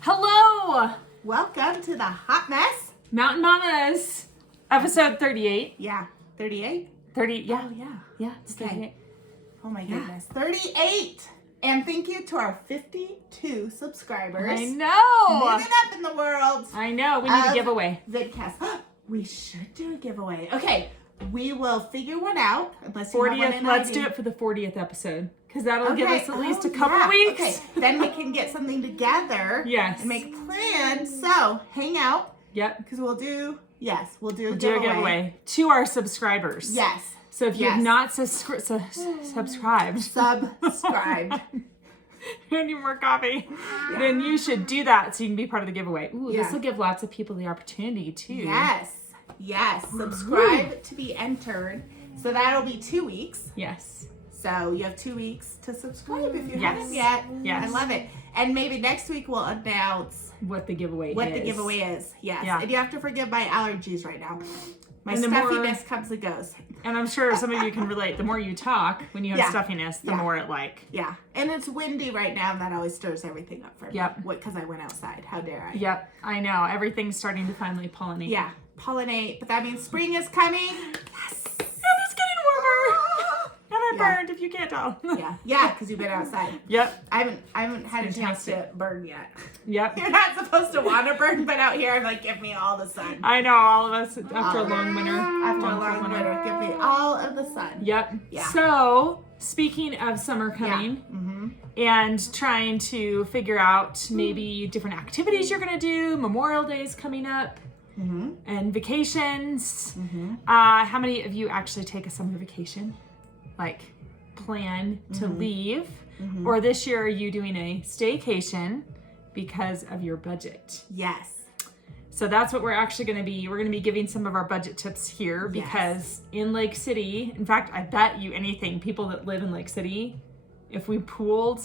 Hello! Welcome to the Hot Mess. Mountain Mamas, episode 38. Yeah, 38? 30, yeah. Oh, yeah. Yeah, it's 38. Oh my goodness. 38! And thank you to our 52 subscribers. I know! Moving up in the world. I know, we need a giveaway. Vidcast. We should do a giveaway. Okay, we will figure one out. Unless you have one 40th, in let's ID. do it for the 40th episode. Because that'll give us at least a couple weeks. Okay, then we can get something together. Yes. And make plans. So, hang out. Yep. Because we'll do a We'll do a giveaway to our subscribers. Yes. So if you've not subscribed. Subscribed. I need more coffee. Yeah. Then you should do that so you can be part of the giveaway. Ooh, this will give lots of people the opportunity too. Yes. Subscribe to be entered. So that'll be 2 weeks. Yes. So you have 2 weeks to subscribe if you haven't yet. Yes. I love it. And maybe next week we'll announce what the giveaway is. Yes. Yeah. And you have to forgive my allergies right now. My stuffiness comes and goes. And I'm sure some of you can relate. The more you talk when you have stuffiness, the more it Yeah. And it's windy right now, and that always stirs everything up for me. Yep. Because I went outside. How dare I? Yep. I know. Everything's starting to finally pollinate. Yeah. Pollinate. But that means spring is coming. Yes. And it's getting warmer. And I burned, if you can't tell. Yeah, because you've been outside. Yep. I haven't had a chance to burn yet. Yep. You're not supposed to want to burn, but out here I'm like, give me all the sun. I know, all of us after a long winter. After a long winter, give me all of the sun. Yep. Yeah. So, speaking of summer coming and trying to figure out maybe different activities you're going to do, Memorial Day is coming up. And vacations. How many of you actually take a summer vacation? Like plan to leave? Or this year are you doing a staycation because of your budget? Yes. So that's what we're actually going to be. We're going to be giving some of our budget tips here because in Lake City, in fact, I bet you anything, people that live in Lake City, if we pooled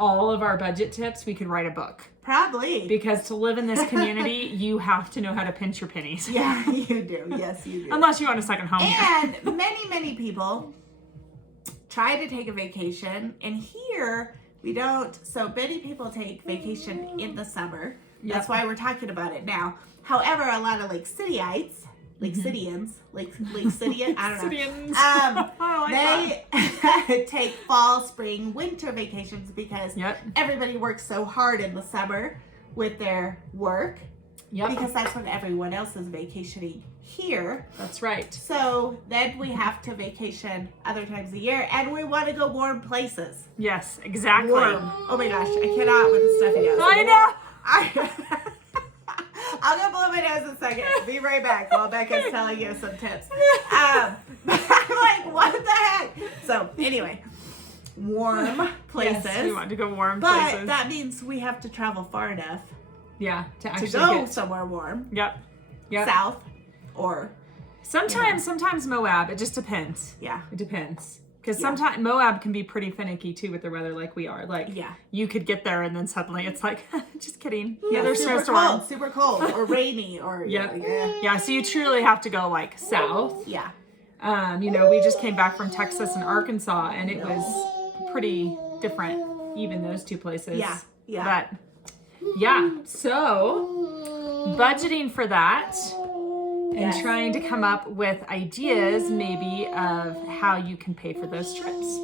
all of our budget tips, we could write a book. Probably. Because to live in this community, you have to know how to pinch your pennies. Yeah, you do. Yes, you do. Unless you want a second home. And many people try to take a vacation, and here we don't. So many people take vacation in the summer. Yep. That's why we're talking about it now. However, a lot of Lake Cityites, Lake Cityans, Lake Cityan, I don't know. They take fall, spring, winter vacations because everybody works so hard in the summer with their work. Because that's when everyone else is vacationing here. That's right. So then we have to vacation other times of the year, and we want to go warm places. Yes, exactly. Warm. Oh my gosh, I cannot with the stuffy nose. I know. I'll go blow my nose in a second. Be right back while Becca's telling you some tips. I'm like, what the heck? So anyway, warm places. Yes, we want to go warm places. places. But that means we have to travel far enough. Yeah, to actually go somewhere warm. Yep. South or sometimes Moab. It just depends. Yeah, it depends. Because sometimes Moab can be pretty finicky too with the weather, like we are. Like you could get there and then suddenly it's like, just kidding. Yeah, there's snowstorm. Super cold, or rainy, or yeah. So you truly have to go like south. Yeah. We just came back from Texas and Arkansas, and it was pretty different, even those two places. Yeah. But so budgeting for that. And trying to come up with ideas maybe of how you can pay for those trips.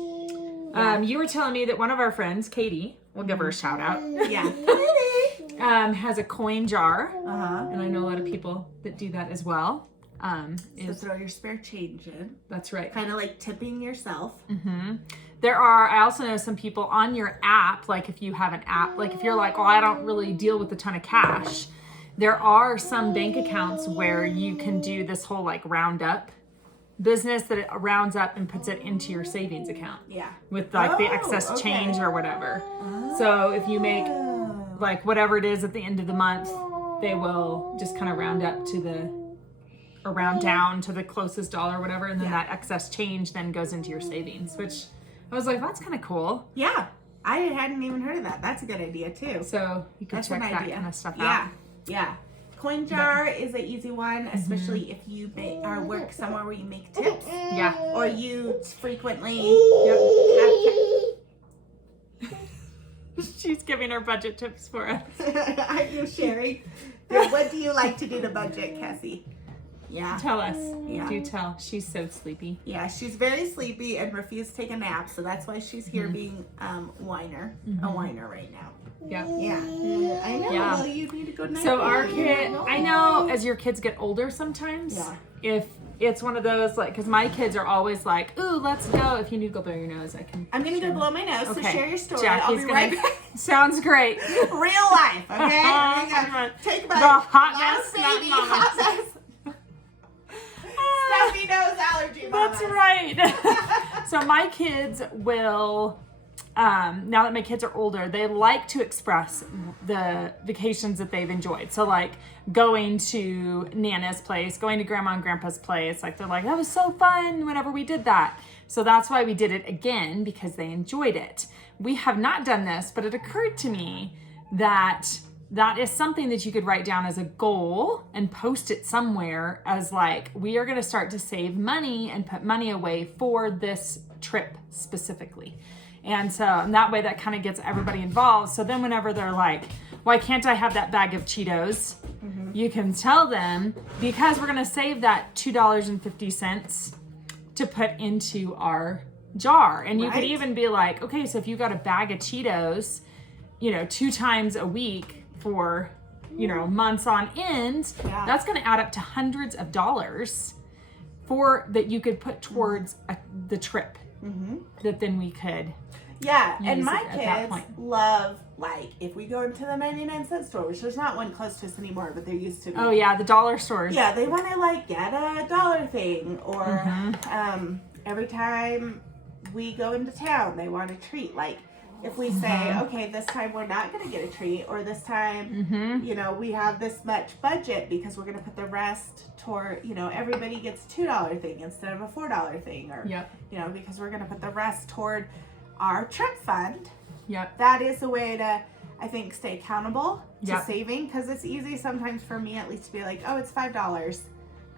You were telling me that one of our friends, Katie, we'll give her a shout out. Has a coin jar. And I know a lot of people that do that as well. So throw your spare change in. That's right. Kind of like tipping yourself. I also know some people on your app, like if you have an app, like if you're like, I don't really deal with a ton of cash. There are some bank accounts where you can do this whole like roundup business that it rounds up and puts it into your savings account. Yeah. With like the excess change or whatever. So if you make like whatever it is at the end of the month, they will just kind of round up to round down to the closest dollar or whatever. And then that excess change then goes into your savings, which I was like, that's kind of cool. Yeah. I hadn't even heard of that. That's a good idea too. So you can check that kind of stuff out. Yeah. Coin jar is an easy one, especially if you work somewhere where you make tips. Yeah. Or you frequently She's She's giving her budget tips for us. I'm just sharing. What do you like to do to budget, Cassie? Yeah. Tell us. Yeah. Do tell. She's so sleepy. Yeah, she's very sleepy and refused to take a nap, so that's why she's here being a whiner right now. Yeah. Yeah. I know. Yeah. Well, you need to go night. So our kid, I know as your kids get older sometimes, if it's one of those, like, because my kids are always like, ooh, let's go. If you need to go blow your nose, I'm going to go blow my nose, so share your story. Jacki's I'll be right back. Sounds great. Real life, okay? Take my the hot last mess, baby not mama. hot mess. Stuffy nose allergy mamas. That's right. So my kids will, now that my kids are older, they like to express the vacations that they've enjoyed. So like going to Nana's place, going to Grandma and Grandpa's place, like they're like, that was so fun whenever we did that. So that's why we did it again, because they enjoyed it. We have not done this, but it occurred to me that that is something that you could write down as a goal and post it somewhere as like, we are going to start to save money and put money away for this trip specifically. And so and that way that kind of gets everybody involved. So then whenever they're like, why can't I have that bag of Cheetos? You can tell them, because we're going to save that $2.50 to put into our jar. And you could even be like, okay, so if you got a bag of Cheetos, 2 times a week for, months on end, that's going to add up to hundreds of dollars that you could put towards the trip that then we could and my kids love, like, if we go into the 99-cent store, which there's not one close to us anymore, but there used to be. Oh yeah, the dollar stores. Yeah, they want to like get a dollar thing, or every time we go into town, they want a treat. Like, if we say, okay, this time we're not going to get a treat, or this time, we have this much budget because we're going to put the rest toward, everybody gets $2 thing instead of a $4 thing, or, because we're going to put the rest toward our trip fund. That is a way to, I think, stay accountable to saving, because it's easy sometimes for me at least to be like, oh, it's $5.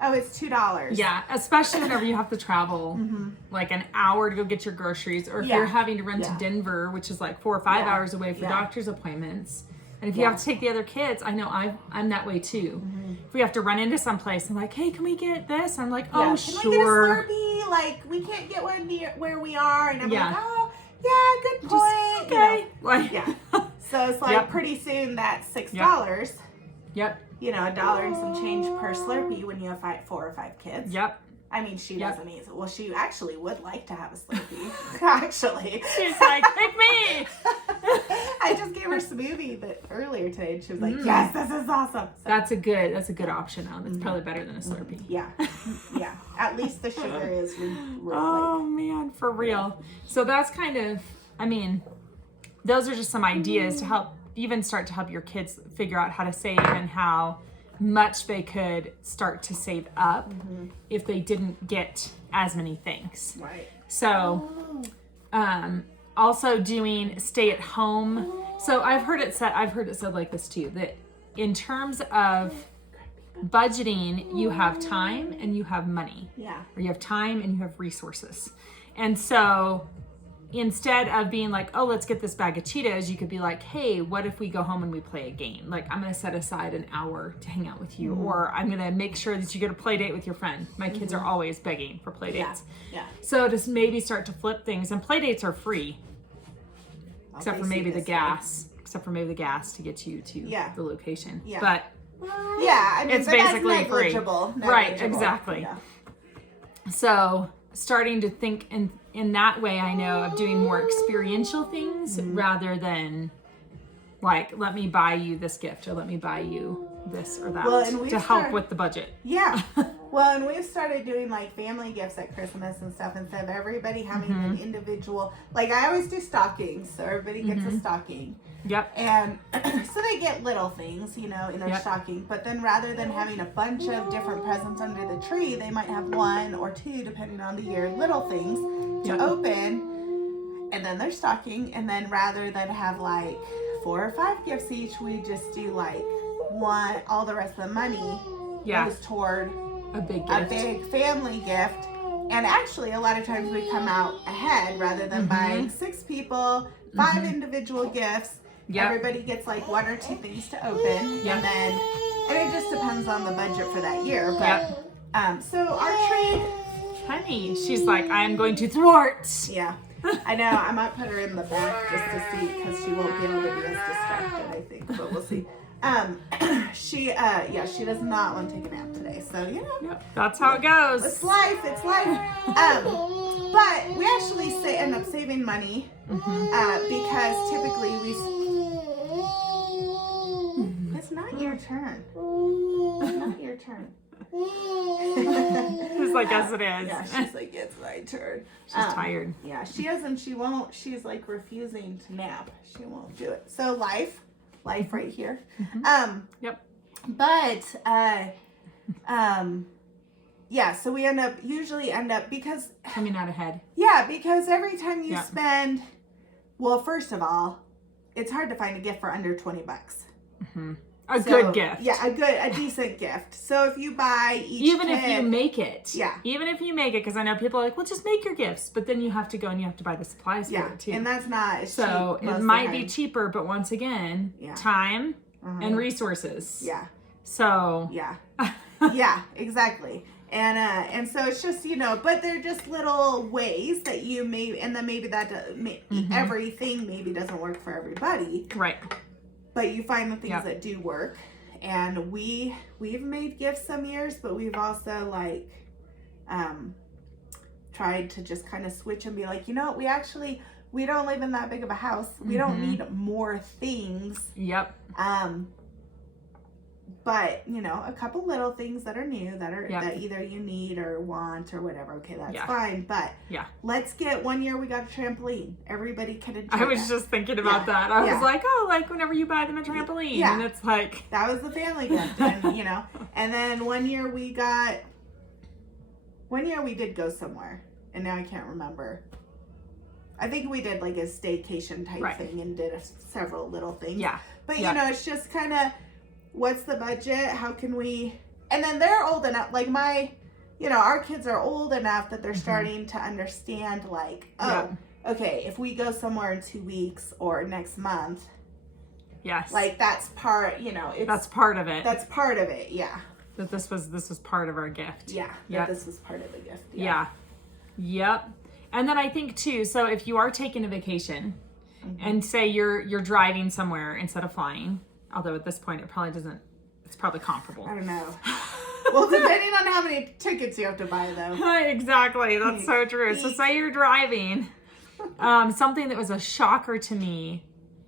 Oh, it's $2. Yeah, especially whenever you have to travel like an hour to go get your groceries, or if you're having to run to Denver, which is like 4 or 5 hours away for doctor's appointments. And if you have to take the other kids, I know I'm that way too. If we have to run into someplace and like, hey, can we get this? I'm like, oh, Can sure. we get a Slurpee? Like, we can't get one near where we are. And I'm like, oh, yeah, good point. Okay. So it's like pretty soon that's $6. Yep. $1 and some change per Slurpee when you have 4 or 5 kids. Yep. I mean, she doesn't eat it. Well, she actually would like to have a Slurpee. Actually. She's like, pick me. I just gave her a smoothie earlier today, and she was like, yes, this is awesome. So, that's a good option now. That's probably better than a Slurpee. Yeah. At least the sugar is man, for real. So that's kind of, those are just some ideas to help your kids figure out how to save and how much they could start to save up if they didn't get as many things. Right. So, also doing stay at home. So I've heard it said like this too, that in terms of budgeting, you have time and you have money. Yeah. Or you have time and you have resources. And so instead of being like, oh, let's get this bag of Cheetos, you could be like, hey, what if we go home and we play a game? Like, I'm going to set aside an hour to hang out with you, or I'm going to make sure that you get a play date with your friend. My kids are always begging for play dates. Yeah. So just maybe start to flip things, and play dates are free, except for maybe the gas to get you to the location. Yeah. But it's basically free. Right, exactly. Yeah. So starting to think in that way, I know, of doing more experiential things rather than like, let me buy you this gift or let me buy you this or that to help with the budget. Yeah. Well, and we've started doing like family gifts at Christmas and stuff instead of everybody having an individual. Like, I always do stockings, so everybody gets a stocking. Yep. And so they get little things, in their stocking. But then rather than having a bunch of different presents under the tree, they might have 1 or 2, depending on the year, little things to open. And then their stocking. And then rather than have like 4 or 5 gifts each, we just do like one, all the rest of the money goes toward a big family gift. And actually, a lot of times we come out ahead rather than buying 6 people, 5 individual gifts. Yep. Everybody gets like 1 or 2 things to open, Yep. and it just depends on the budget for that year. But Yep. so our tree, Honey, she's like, I am going to thwart. yeah, I know. I might put her in the back just to see because she won't be able to be as distracted, I think, but we'll see. She does not want to take a nap today, so Yep. That's how it goes. it's life. But we actually end up saving money because typically it's not your turn. It's not your turn. She's like, yes, it is. Yeah, she's like, it's my turn. She's tired. Yeah, she won't. She's like refusing to nap. She won't do it. So life right here. Yep. But yeah, so we usually end up because Coming out ahead. yeah, because every time you Yeah. spend, well, first of all, it's hard to find a gift for under $20. A good gift. Yeah, a decent gift. So if you buy each Even if kid- you make it. Yeah. Even if you make it, because I know people are like, well, just make your gifts. But then you have to go and you have to buy the supplies yeah, for it too. and that's not as So cheap most it of the might be time. cheaper, but once again, Yeah. time and resources. Yeah. So Yeah. Yeah, exactly. And so it's just, but they're just little ways that you may, and then maybe that everything maybe doesn't work for everybody, right. but you find the things Yeah. that do work. And we've made gifts some years, but we've also tried to just kind of switch and be like, we don't live in that big of a house. We don't need more things. Yep. But a couple little things that are new that Yep. that either you need or want or whatever. Okay, that's Yeah. fine. But Yeah. let's get 1 year we got a trampoline. Everybody could enjoy I was that. just thinking about Yeah. that. I Yeah. was like, oh, like whenever you buy them a trampoline. Yeah. And it's like. That was the family gift, and and then 1 year we did go somewhere, and now I can't remember. I think we did like a staycation type Right. thing and did several little things. Yeah. But Yeah. it's just kind of, what's the budget? How can we? And then they're old enough. Like our kids are old enough that they're starting to understand. Like, okay, if we go somewhere in 2 weeks or next month, Yes. like that's part. That's part of it. That's part of it. Yeah. That this was part of our gift. Yeah. Yep. That this was part of the gift. Yeah. Yep. And then I think too, so if you are taking a vacation and say you're driving somewhere instead of flying, although at this point it's probably comparable. I don't know. Well, depending on how many tickets you have to buy, though. Exactly. That's so true. So say you're driving, something that was a shocker to me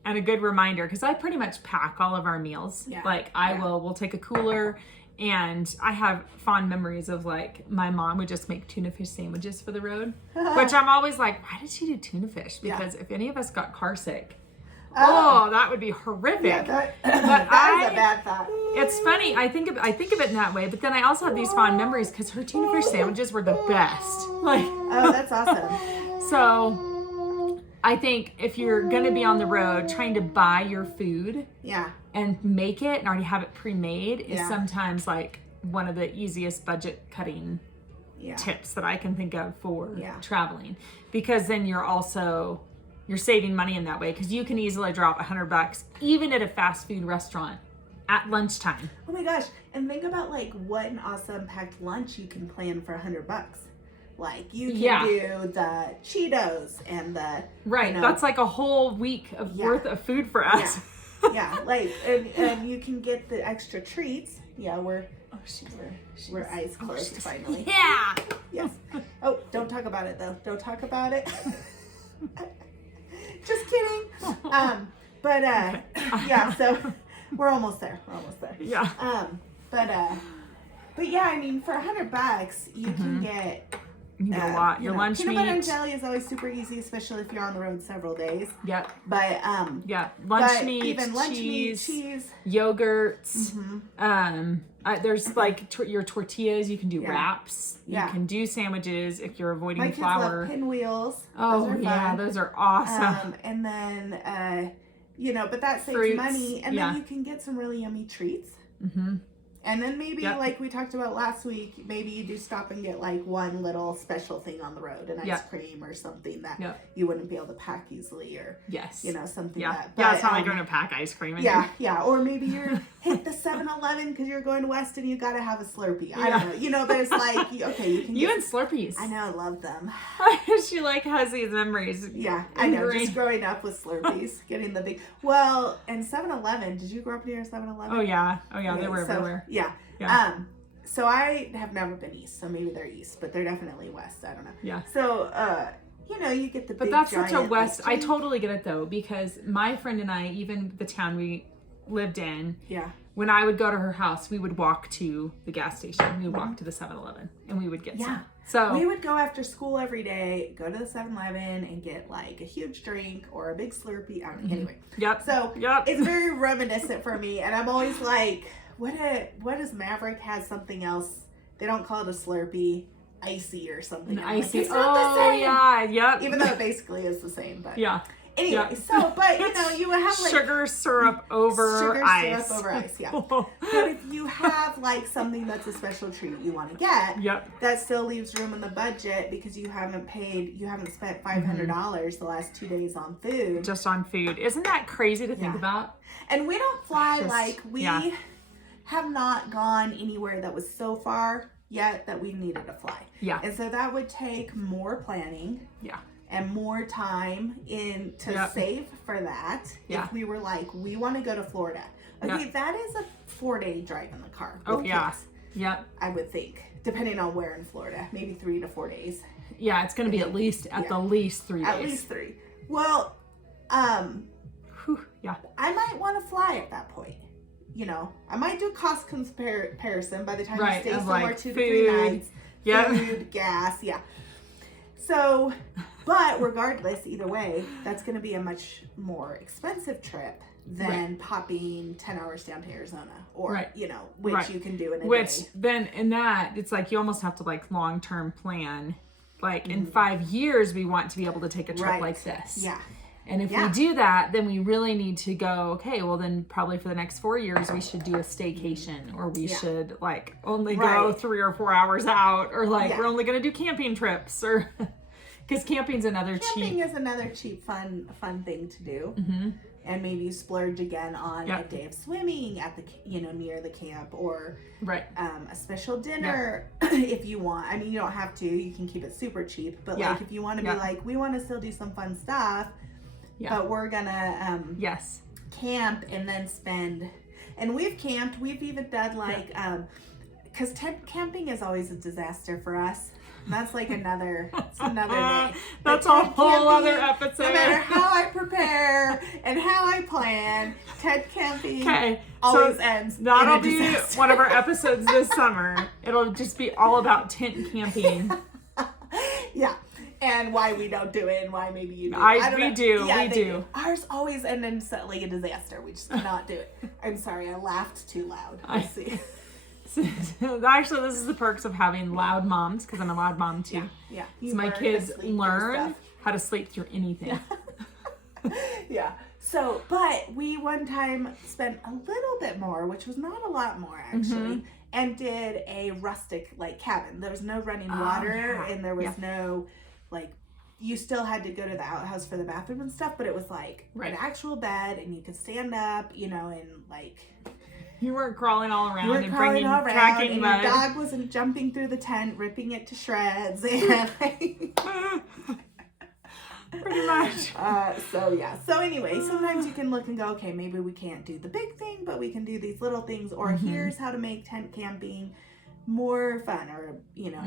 and a good reminder, because I pretty much pack all of our meals. Yeah. Like we'll take a cooler, and I have fond memories of like my mom would just make tuna fish sandwiches for the road, which I'm always like, why did she do tuna fish? Because if any of us got car sick, that would be horrific. Yeah, that is a bad thought. It's funny. I think of it in that way, but then I also have these fond memories because her tuna fish sandwiches were the best. Like, Oh, that's awesome. so I think if you're gonna be on the road, trying to buy your food Yeah. and make it and already have it pre-made is Yeah. sometimes like one of the easiest budget cutting Yeah. tips that I can think of for Yeah. traveling, because then you're saving money in that way, because you can easily drop $100 even at a fast food restaurant at lunchtime. Oh my gosh! And think about like what an awesome packed lunch you can plan for $100. Like you can do the Cheetos and the Right. That's like a whole week of worth of food for us. Yeah. Like and you can get the extra treats. Yeah, we're eyes closed finally. Yeah. Yes. Oh, don't talk about it though. Don't talk about it. Just kidding. But yeah, so we're almost there. Yeah. But yeah, I mean, for $100, you can get You can get a lot. Your lunch peanut butter and meat. jelly is always super easy, especially if you're on the road several days. Yep. But Lunch meat, even lunch meat, cheese, cheese, yogurts. There's like your tortillas. You can do wraps. Yeah. You can do sandwiches if you're avoiding my kids flour. love pinwheels. Oh Those are yeah, fun. those are awesome. And then but that saves Fruits, money, and yeah. then you can get some really yummy treats. And then maybe, Yep. like we talked about last week, maybe you do stop and get like one little special thing on the road, an ice Yep. cream or something that Yep. you wouldn't be able to pack easily, or Yes. something Yeah. that. Yeah, it's not like going to pack ice cream. Yeah. Or maybe you're hit the 7-Eleven because you're going west and you got to have a Slurpee. I don't know. There's like, okay, you can You get... and Slurpees. I know, I love them. She like has these memories. Yeah, I know. Just growing up with Slurpees, getting the big... Well, and 7-Eleven, did you grow up near a 7-Eleven? Oh, yeah. Okay, they were everywhere. Yeah. So I have never been east, so maybe they're east, but they're definitely west. I don't know. Yeah. So, you get the big, But that's giant, such a west. like, I totally get it though, because my friend and I, even the town we lived in, when I would go to her house, we would walk to the gas station. We would walk to the 7-Eleven and we would get some. So we would go after school every day, go to the 7-Eleven and get like a huge drink or a big Slurpee. Anyway. Yep. So yep. It's very reminiscent for me. And I'm always like, what does Maverick has something else? They don't call it a Slurpee, icy or something. Icy. Like, it's not the same. Yeah. Yep. Even though it basically is the same, but yeah. Anyway, so, but you would have like sugar syrup over ice. Yeah. But if you have like something that's a special treat you want to get, that still leaves room in the budget because you haven't spent $500 the last 2 days on food. Just on food. Isn't that crazy to think about? And we don't fly we have not gone anywhere that was so far yet that we needed to fly. Yeah. And so that would take more planning. Yeah. And more time to save for that. Yeah. If we were like, we want to go to Florida. Okay, that is a 4-day drive in the car. Oh, yeah. Yep. I would think, depending on where in Florida, maybe 3 to 4 days. Yeah, it's going to be at least 3 days. At least 3. Well, I might want to fly at that point. I might do cost comparison by the time you stay somewhere like 2 to 3 nights. Food, gas, So, but regardless, either way, that's going to be a much more expensive trip than popping 10 hours down to Arizona or, which you can do in a day. Then in that, it's like you almost have to like long-term plan. Like in 5 years, we want to be able to take a trip like this. Yeah. And if we do that, then we really need to go, okay, well then probably for the next 4 years, we should do a staycation, or we should like only go 3 or 4 hours out, or like we're only going to do camping trips, or because camping is another cheap, fun thing to do. Mm-hmm. And maybe you splurge again on a day of swimming at the, near the camp, or a special dinner if you want. I mean, you don't have to, you can keep it super cheap, but like if you want to be like, we want to still do some fun stuff, but we're gonna camp and then spend. And we've camped. We've even done like because tent camping is always a disaster for us. And that's like another day. That's a whole other episode. No matter how I prepare and how I plan, tent camping always ends. That'll be one of our episodes this summer. It'll just be all about tent camping. Yeah. And why we don't do it, and why maybe you do. We do. Ours always ends in like a disaster. We just cannot do it. I'm sorry, I laughed too loud. Let's see. Actually, this is the perks of having loud moms, because I'm a loud mom too. Yeah. So my kids learn how to sleep through anything. Yeah. So, but we one time spent a little bit more, which was not a lot more actually, and did a rustic like cabin. There was no running water, and there was no like, you still had to go to the outhouse for the bathroom and stuff, but it was like an actual bed, and you could stand up, and like. You weren't crawling all around and cracking mud. Your dog wasn't jumping through the tent, ripping it to shreds, and pretty much. So anyway, sometimes you can look and go, okay, maybe we can't do the big thing, but we can do these little things, or here's how to make tent camping more fun, or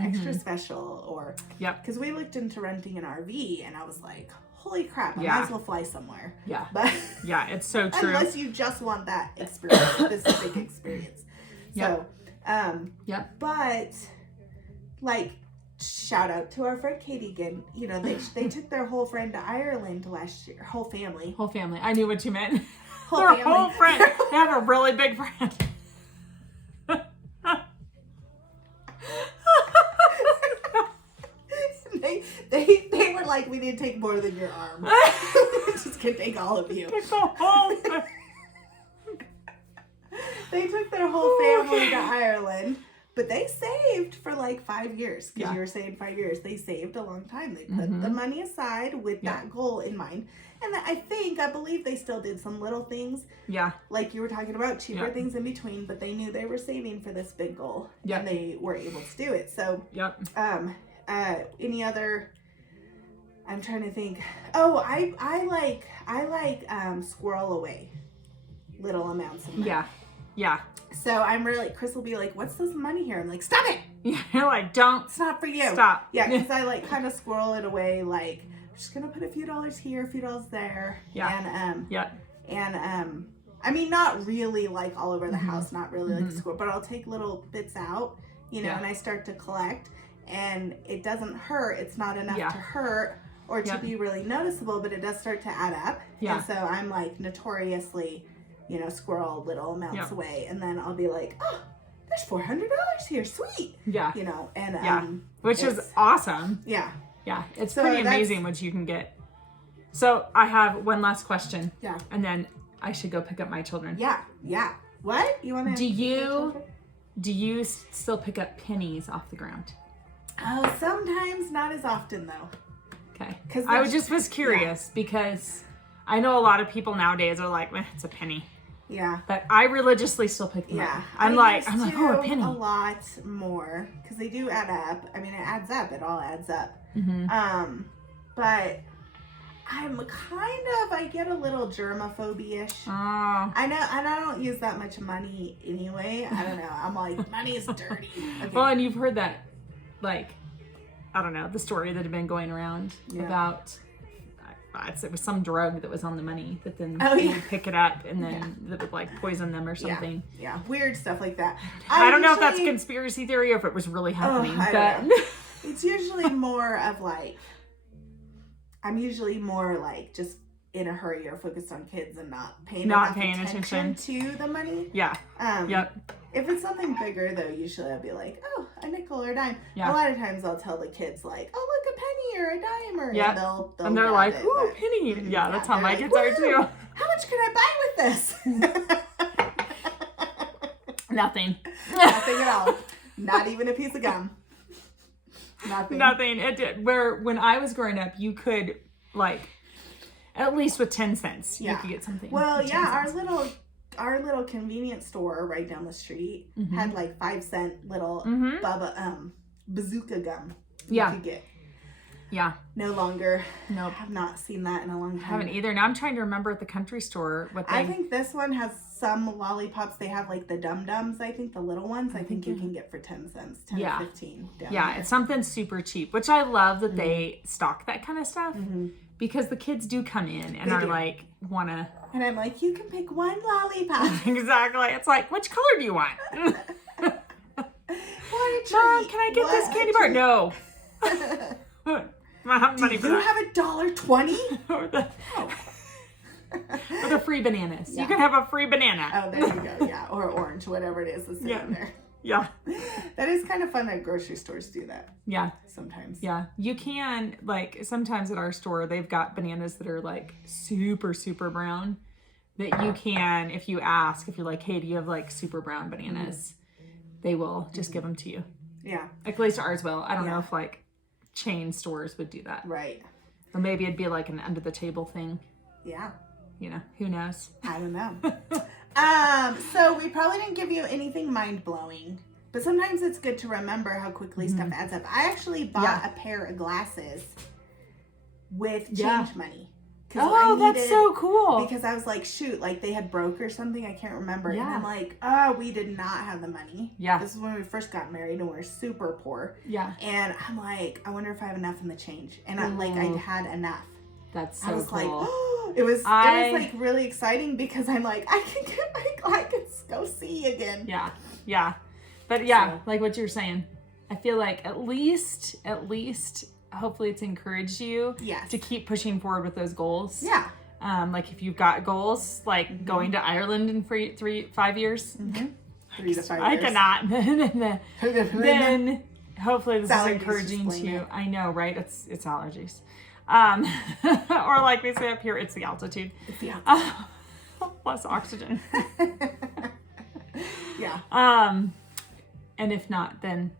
extra special, or because we looked into renting an RV, and I was like, holy crap, I might as well fly somewhere. Yeah. But it's so true. Unless you just want that experience, specific experience. So, but like, shout out to our friend Katie again. They took their whole friend to Ireland last year. Whole family. I knew what you meant. Whole friend. They have a really big friend. They were like, we need to take more than your arm. We're just gonna take all of you. They took their whole family to Ireland. But they saved for like 5 years. Because you were saying 5 years. They saved a long time. They put the money aside with that goal in mind. And I believe they still did some little things. Yeah. Like you were talking about, cheaper things in between. But they knew they were saving for this big goal. Yeah. And they were able to do it. So, any other... I'm trying to think. Oh, I like squirrel away little amounts of money. Yeah. Yeah. So I'm really, Chris will be like, what's this money here? I'm like, stop it. You're like, don't. It's not for you. Stop. Yeah, because I like kind of squirrel it away. Like, I'm just going to put a few dollars here, a few dollars there. Yeah. And, I mean, not really like all over the house, not really like a squirrel, but I'll take little bits out, you know, and I start to collect, and it doesn't hurt. It's not enough to hurt or to be really noticeable, but it does start to add up. Yeah. And so I'm like notoriously, you know, squirrel little amounts away, and then I'll be like, oh, there's $400 here, sweet. Yeah. You know, and which is awesome. Yeah. Yeah. It's pretty amazing what you can get. So I have one last question. Yeah. And then I should go pick up my children. Yeah. Yeah. What? You want to? Do you still pick up pennies off the ground? Oh, sometimes, not as often though. Okay. Because I was curious because I know a lot of people nowadays are like, it's a penny. Yeah. But I religiously still pick them up. I'm like, oh, a penny. A lot more because they do add up. I mean, it adds up. It all adds up. But I'm I get a little germophobia-ish. Oh. I know, and I don't use that much money anyway. I don't know. I'm like, money is dirty. Okay. Well, and you've heard that, like, I don't know, the story that had been going around about, it was some drug that was on the money that then they would pick it up and then that would like poison them or something. Yeah, weird stuff like that. I don't know if that's a conspiracy theory or if it was really happening. But it's usually more of like, I'm usually more like just in a hurry or focused on kids and not paying attention to the money. Yeah. If it's something bigger though, usually I'll be like, oh, a nickel or a dime. Yeah. A lot of times I'll tell the kids like, oh, look, a penny or a dime, or and they're like, ooh, a penny. Yeah, that's how my kids are too. How much can I buy with this? Nothing. Nothing at all. Not even a piece of gum. Nothing. It did. When I was growing up, you could like, at least with 10 cents, you could get something. Well, our little convenience store right down the street had like 5-cent little bazooka gum you could get. Yeah. No longer. Nope. Have not seen that in a long time. I haven't either. Now I'm trying to remember at the country store what they... I think this one has some lollipops. They have like the dum-dums, I think, the little ones. I think you can get for 10 cents, 10 to 15. Yeah, it's something super cheap, which I love that they stock that kind of stuff because the kids do come in and are like, want to... And I'm like, you can pick one lollipop. Exactly. It's like, which color do you want? Mom, can I get this candy bar? No. I have money for that. Do you have $1.20? Or the free bananas. You can have a free banana. Oh, there you go. Yeah. Or orange, whatever it is that's in there. Yeah. That is kind of fun that grocery stores do that. Yeah. Sometimes. Yeah. You can, like, sometimes at our store, they've got bananas that are, like, super, super brown. That you can, if you ask, if you're like, hey, do you have, like, super brown bananas? They will just give them to you. Yeah. Like, at least ours will. I don't know if, like, chain stores would do that. Right. Or maybe it'd be, like, an under-the-table thing. Yeah. You know, who knows? I don't know. So we probably didn't give you anything mind-blowing, but sometimes it's good to remember how quickly stuff adds up. I actually bought a pair of glasses with change money. Oh, that's so cool. Because I was like, shoot, like they had broke or something. I can't remember. Yeah. And I'm like, oh, we did not have the money. Yeah. This is when we first got married and we were super poor. Yeah. And I'm like, I wonder if I have enough in the change. And I had enough. That's so cool. I was like, oh, it was like really exciting because I'm like, I can get I can go see again. Yeah. Yeah. But yeah, like what you're saying, I feel like at least hopefully it's encouraged you to keep pushing forward with those goals. Yeah. Like if you've got goals, like going to Ireland in 5 years. 3 to 5 years. I cannot. then hopefully this is encouraging to you. I know, right? It's allergies. Or like we say up here, it's the altitude. It's the altitude. Plus oxygen. Yeah. And if not, then,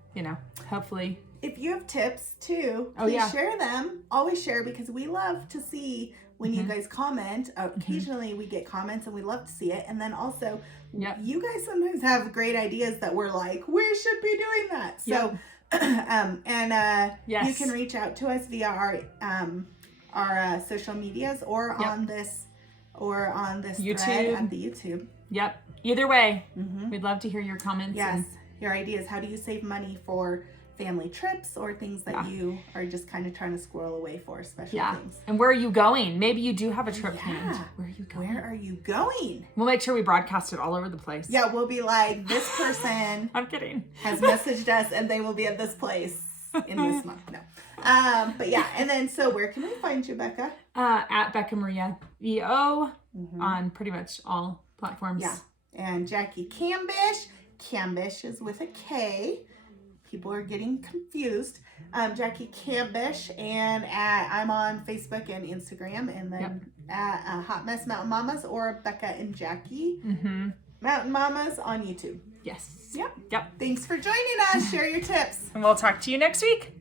hopefully. If you have tips too, Oh, please yeah. share them. Always share, because we love to see when you guys comment. Occasionally we get comments and we love to see it. And then also, you guys sometimes have great ideas that we're like, we should be doing that. So, Yes. you can reach out to us via our social medias or on this YouTube. thread at the YouTube. Yep. Either way, we'd love to hear your comments. Yes. Your ideas. How do you save money for family trips or things that you are just kind of trying to squirrel away for special things? And where are you going? Maybe you do have a trip planned. Where are you going? Where are you going? We'll make sure we broadcast it all over the place. Yeah, we'll be like, this person I'm kidding. has messaged us and they will be at this place in this month. No. But yeah, and then so where can we find you, Becca? At Becca Maria EO on pretty much all platforms. Yeah. And Jacqi Cambish. Cambish is with a K. People are getting confused. Jacqi Cambish, and I'm on Facebook and Instagram, and then at Hot Mess Mountain Mamas or Becca and Jacqi Mountain Mamas on YouTube. Yes. Yep. Yep. Thanks for joining us. Share your tips. And we'll talk to you next week.